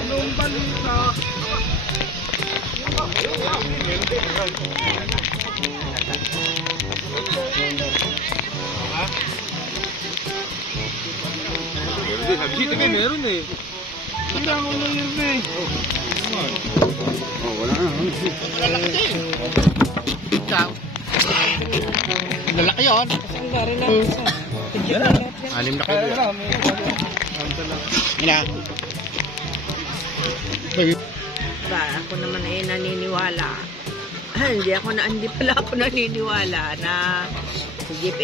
Anong balita? Bisita kayo, meron eh. Hindi ako nangyari eh. Wala na. Lalaki. Ikaw. Lalaki yun. Isang bari lang isa. Alim na kayo. Ina. Ba, ako naman ay naniniwala. Hindi pala ako naniniwala na si Jeep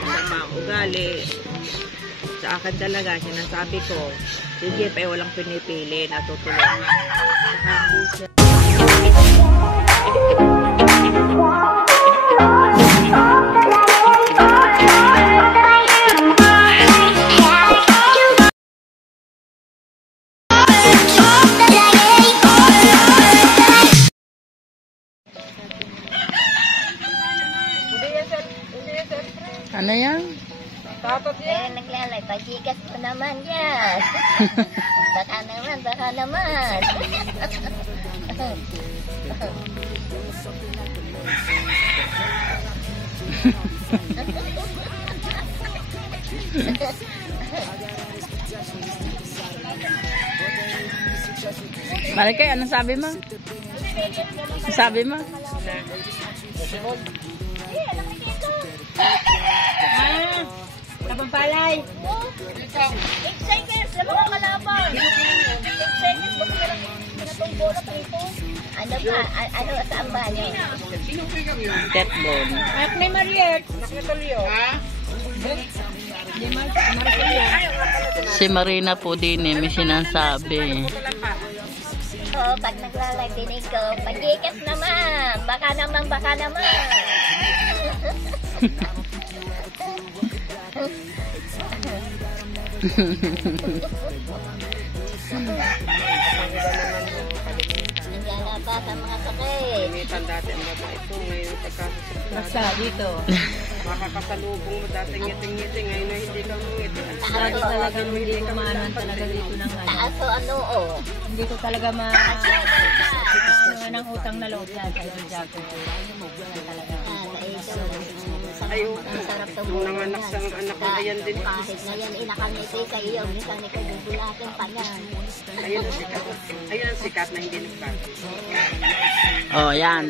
masama ugali. Sa akin talaga, sinasabi ko, si Jeep ay walang pinipili na tutulungan. Saka hindi siya... Ano yan? Tatot yan. Naglalay, pagigas ko naman yan. Baka naman. Marikay, anong sabi mo? Anong sabi mo? Kapampalay. Excited sa mga kalaban. Excited mo pinatong bola pa ito. Ano ba? Ano saan ba niyo? Tetbon. At may Mariette. Nakatulyo. Ha? Si Marina po din eh, may sinasabi. Oo, pag naglalay dinig ko, pagigas naman. Baka naman. Nandiyan pa sa mga sakit. Gamitan dati ang baba ito. Ngayon pagkasusunod. Basta dito. Makakasalubong mo dati ngiting-ngiting. Ngayon na hindi ka ngiti. Dati talagang hindi ko maanuhan talaga dito ng ano. Taas o ano o. Hindi ko talaga ng utang na loob yan sa ibang Japan. Talaga. Ayaw. Sarap to Nung nanganak sa anak ko, ayan din. Kahit na yan, inakanipay kayo. Minsan ikaw bubulatin pa yan. Ayun ang sikat. Ayun ang sikat na hindi nagbago. Oh, yan.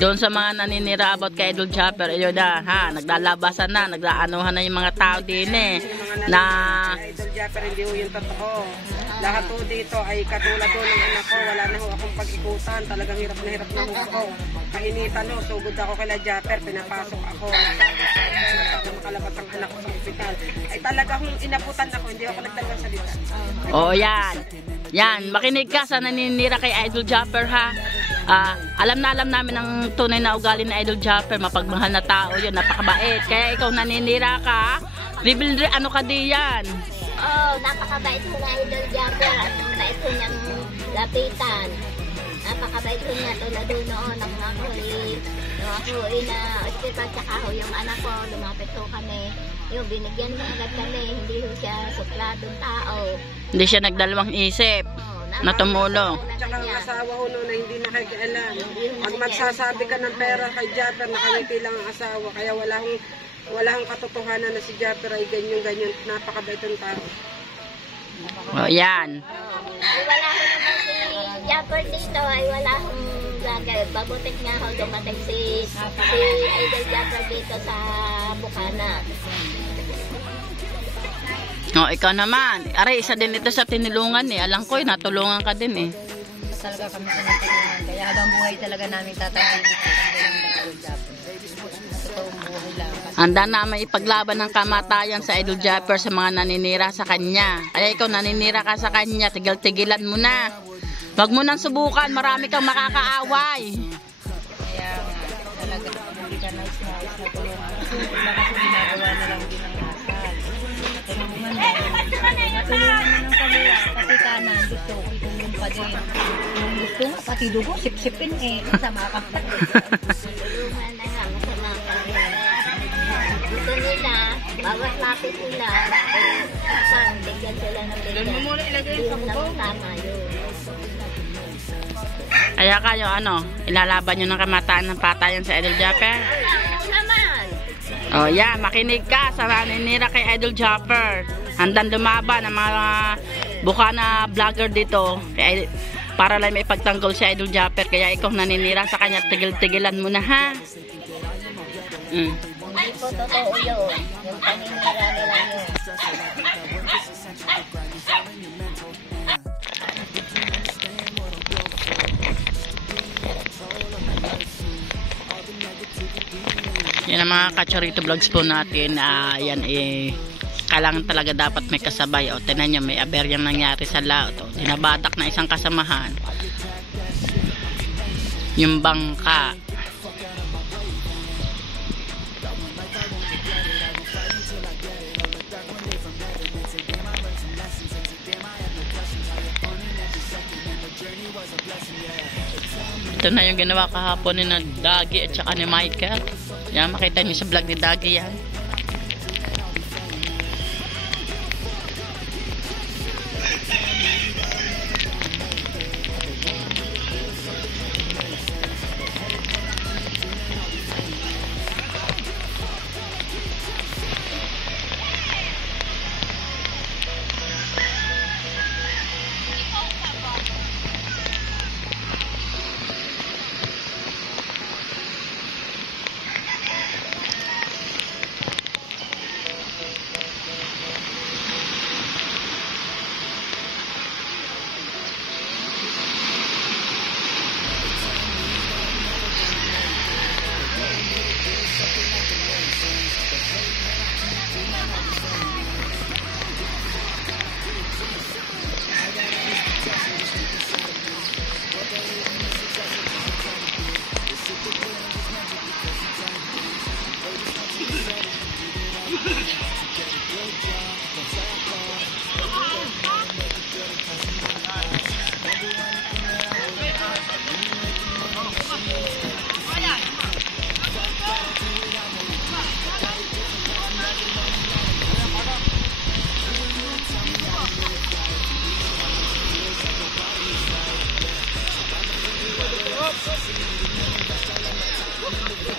Doon sa mga naninira about kay Idol Chopper, ayun na, ha, naglalabasan na, naglaanuhan na yung mga tao din eh. Na Idol Japper, hindi ho yung totoo. Lahat ho dito ay katulad ho ng anak ko. Wala na ho akong pag-ikutan. Talagang hirap na ho ako. Kainitan ho, sugod ako kay Japper, pinapasok ako. Para makalabas ang anak ko sa ospital. Ay talagang inaputan ako, hindi ako nagdalawang salita. oh, yan. Yan, makinig ka sa naninira kay Idol Chopper, ha. Alam namin ang tunay na ugali na Idol Chopper, mapagmahal na tao yun, napakabait. Kaya ikaw naninira ka, ano ka di yan? Oh, napakabait ko na Idol Japper. Ang bait ko niyang lapitan. Napakabait ko niya. Tulad doon noon, nung ako na ospital, tsaka ho yung anak ko, lumapit ho kami. Yung binigyan mo agad kami, hindi ho siya sukladong tao. Hindi siya nagdalawang isip na tumulong. Tsaka ang asawa ho no, na hindi nakikialam. Pag magsasabi ka ng pera kay Japper, nakangiti lang ang asawa. Kaya wala akong katotohanan na si Japper ay ganyan. Napakabait ang tao. Oh, yan. Wala ho naman si Japper dito, ay wala hong gagawin. Babutik nga ho, dumating si Idol Japper dito sa Bukana. Oh, ikaw naman. Aray, isa din ito sa tinulungan eh. Alam ko, natulungan ka din eh. Talaga kami tinutulungan. Kaya habang buhay talaga namin tatanggalin ito. Handa na may ipaglaban ng kamatayan sa Idol Japper sa mga naninira sa kanya. Kaya ikaw naninira ka sa kanya, tigil-tigilan mo na. Wag mo nang subukan, marami kang makakaaway. Kaya talaga hindi ka nais-nais na tulungan. Kasi wala kasi ginagawa na lang din ang asal. Natulungan mo. Natulungan mo ng kalula. Pati kanan, gusto ko itulong pa din. Yung gusto nga, pati dugo, sip-sipin eh. Sama ka pa. Tulungan na nga, masama ka rin. Gusto nila, bawat lapis nila, saan, bigyan sila ng bigyan. Doon mo muna ilagay sa Yun kuko. lang tama yun. Kaya kayo, ilalaban nyo ng kamataan ng patayan sa Idol Japper? Oo naman. O yan, makinig ka sa naninira kay Idol Japper. Handang lumaban ang mga buka na vlogger dito para lang may pagtanggol si Idol Japper. Kaya ikaw naninira sa kanya, tigil-tigilan mo na, ha? Hindi po totoo yun. Yung paninira nila yun. Yan ang mga Kacharito vlogs po natin. Yan kailangan talaga dapat may kasabay. O, tinan nyo, may aberyang nangyari sa laot. O, dinabatak na isang kasamahan. Yung bangka. Ito na yung ginawa kahapon ni na Dagi at saka ni Michael. Yan, makita niyo sa vlog ni Dagi yan.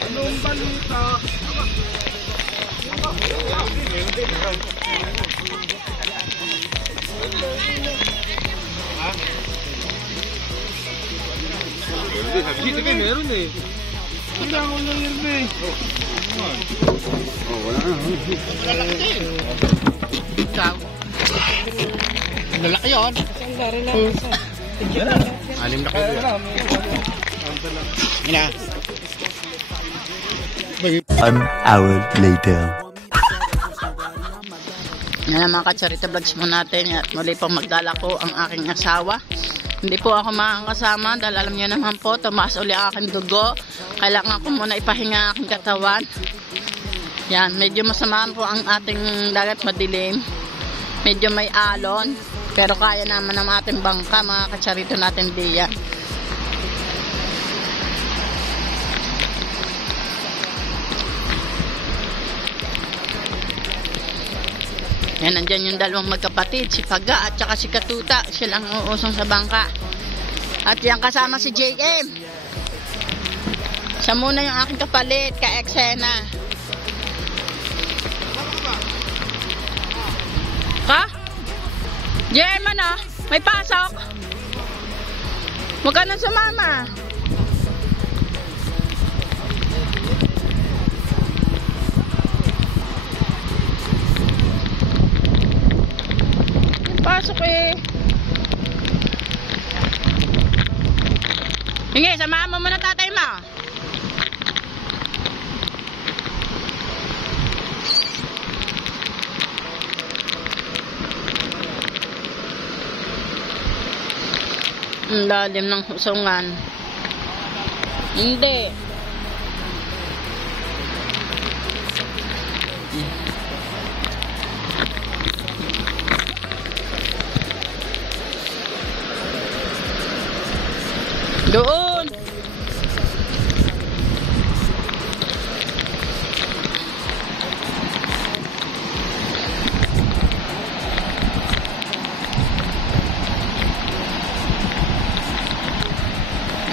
Anong balita? Meron din. Sabi dito kayo, meron eh. Hindi ako nangyari. Oh, wala na. Ikaw. Lalaki yun. Isang dari lang isa. Alim na kayo. Ina. An hour later. Yan ang mga Kacharito vlogs mo natin. At muli pong magdala ko ang aking asawa. Hindi po ako makakasama dahil alam niyo naman po, tumaas uli ang aking dugo. Kailangan ko muna ipahinga ang aking katawan. Yan, medyo masamaan po ang ating dagat, madilim. Medyo may alon. Pero kaya naman ng ating bangka, mga Kacharito natin diyan. Yan, nandyan yung dalawang magkapatid, si Paga at saka si Katuta. Silang uusong sa bangka. At yan kasama si JM. Siya muna yung aking kapalit, ka-eksena. Ha? JM, ano? May pasok? Huwag ka nang sumama. Pasok eh. Hingi, samahan mo muna tatay mo. Ang lalim ng husungan. Hindi. Doon.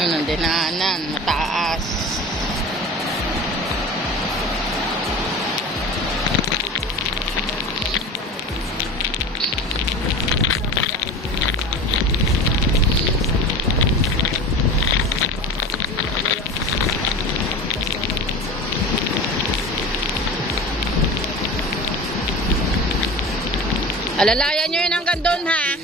Ayun ang dinaanan, mataas. Alalayan nyo yun hanggang doon, ha?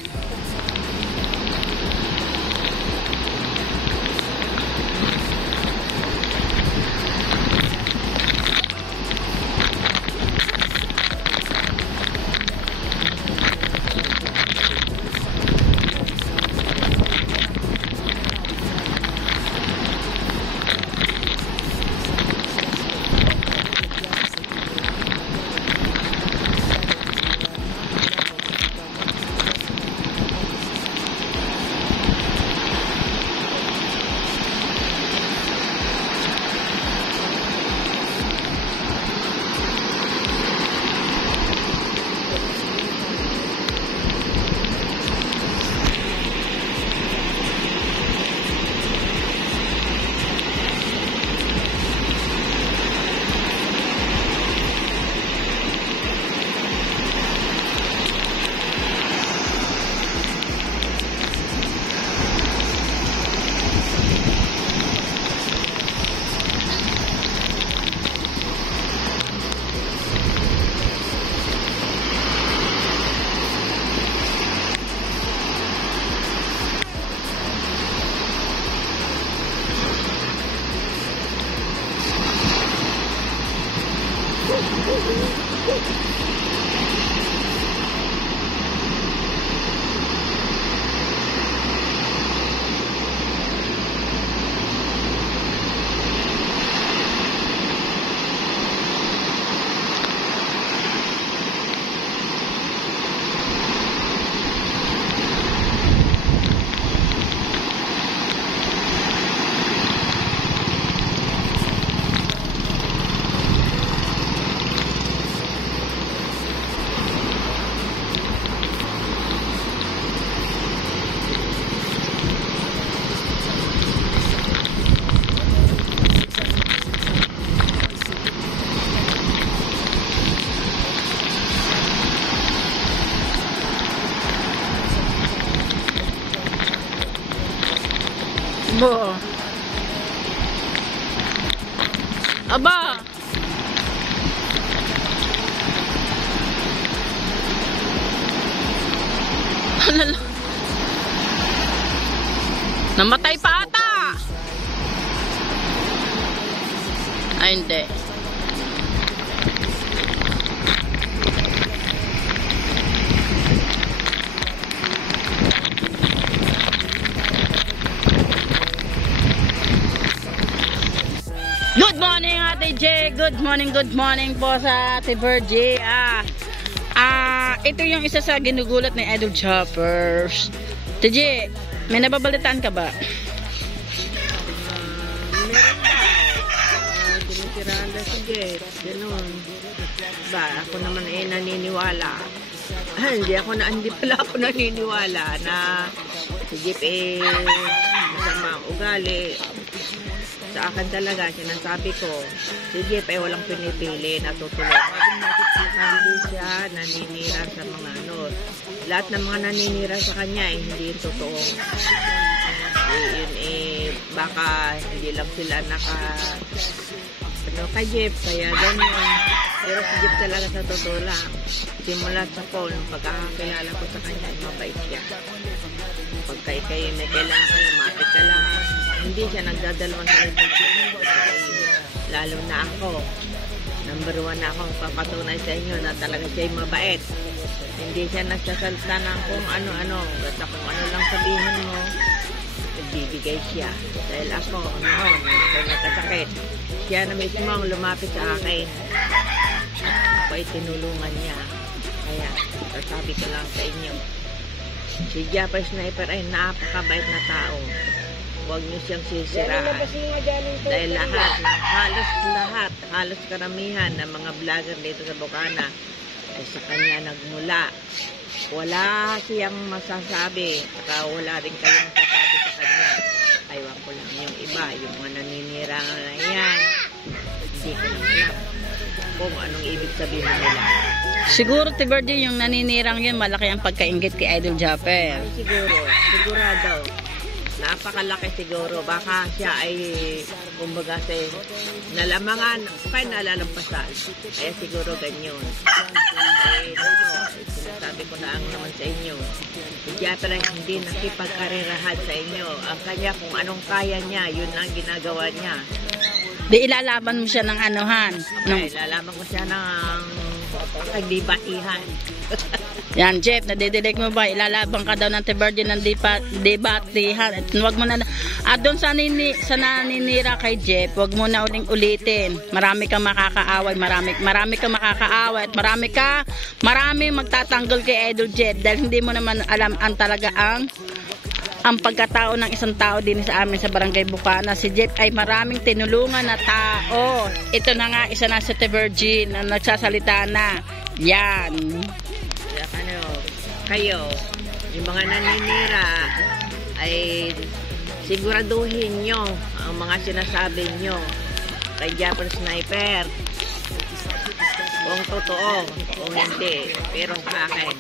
Bo. Aba. Alala. Namatay pa ata. Ay, hindi. Good morning, Ate J. Good morning po sa Ate Virgie. Ito yung isa sa ginugulat ni Idol Choppers. Ate J, may nababalitaan ka ba? Meron ba? Sinisiraan na si Jeff. Ganun. Ba, ako naman naniniwala. Hindi pala ako naniniwala na si Jeff masama ang ugali. Sa akin talaga, sinasabi ko, si Jeff ay walang pinipili na tutulungan. Hindi siya naninira sa mga lahat ng mga naninira sa kanya hindi yung totoo. Baka hindi lang sila kay Jeff, kaya ganyan. Pero si Jeff talaga sa totoo lang. Simula sa phone, pagkakakilala ko sa kanya, mabait siya. Pagka kayo may kailangan, lumapit ka lang. Hindi siya nagdadalawang salita. Lalo na ako. Number 1 na ako papatunay sa inyo na talaga siya'y mabait. Hindi siya nagsasalita ng kung ano-ano. Basta kung ano lang sabihin mo, nagbibigay siya. Dahil ako, noon, ako nagkasakit. Siya na mismo ang lumapit sa akin. Ako ay tinulungan niya. Kaya, sasabi ko lang sa inyo, si Japper Sniper ay napakabait na tao. Huwag niyo siyang sisiraan. Dahil halos karamihan ng mga vlogger dito sa Bukana ay sa kanya nagmula. Wala siyang masasabi. Saka wala rin kayong masasabi sa kanya. Ewan ko lang yung iba, yung mga naninira na yan. Hindi ko lang alam kung anong ibig sabihin nila. Siguro, Tiberdi, yung naninirang yun, malaki ang pagkaingit kay Idol Japper. Ay, sigurado. Napakalaki siguro. Baka siya ay, kumbaga, nalamangan, kaya nalalampasan. Kaya siguro ganyan. Sinasabi ko na ang naman sa inyo. Si Japper ay hindi nakipagkarerahan sa inyo. Ang kanya, kung anong kaya niya, yun ang ginagawa niya. Di ilalaban mo siya ng anuhan. Okay, lalaman ko siya ng pagdibatihan. Yan, Jeff, nadidilig mo ba? Ilalaban ka daw ng Tiberdi ng debatihan. At wag mo na, at doon sa naninira kay Jeff, wag mo na ulitin. Marami kang makakaaway, marami kang makakaaway, at marami magtatanggol kay Idol Jeff dahil hindi mo naman alam ang talaga ang pagkatao ng isang tao din sa amin sa Barangay Bukana. Si Jeff ay maraming tinulungan na tao. Ito na nga, isa na sa Tiberdi na nagsasalita na. Yan. Kayo, yung mga naninira, ay siguraduhin nyo ang mga sinasabi nyo kay Japper Sniper. Kung totoo, kung hindi. Pero sa akin,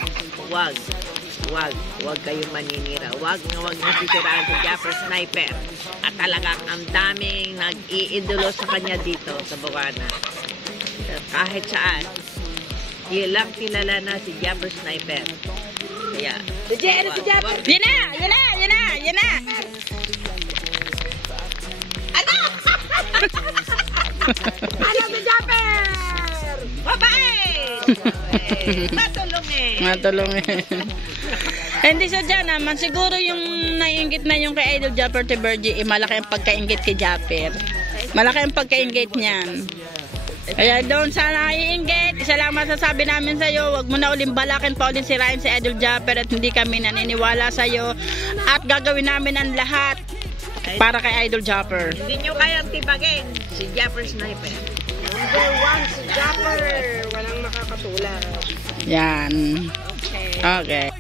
wag kayong maninira. Wag nasisiraan si Japper Sniper. At talagang ang daming nag-iidolo sa kanya dito sa Bukana. Kahit saan, kilala na si Japper Sniper. Kaya, Si Japper! Yan na! ano si Japper? Mabait! Matulungin. Hindi sa dyan naman, siguro yung naiinggit na yung kay Idol Japper Tiberdi, malaki ang pagkainggit kay Japper. Malaki ang pagkainggit niyan. Kaya doon sa naiinggit, isa lang masasabi namin sa'yo, wag mo na uling balakin pa uling sirain si Idol Japper at hindi kami naniniwala sa'yo at gagawin namin ang lahat para kay Idol Japper. Hindi nyo kayang tibagin si Japper Sniper. Number 1 si Japper. Walang makakatulad. Yan. Okay.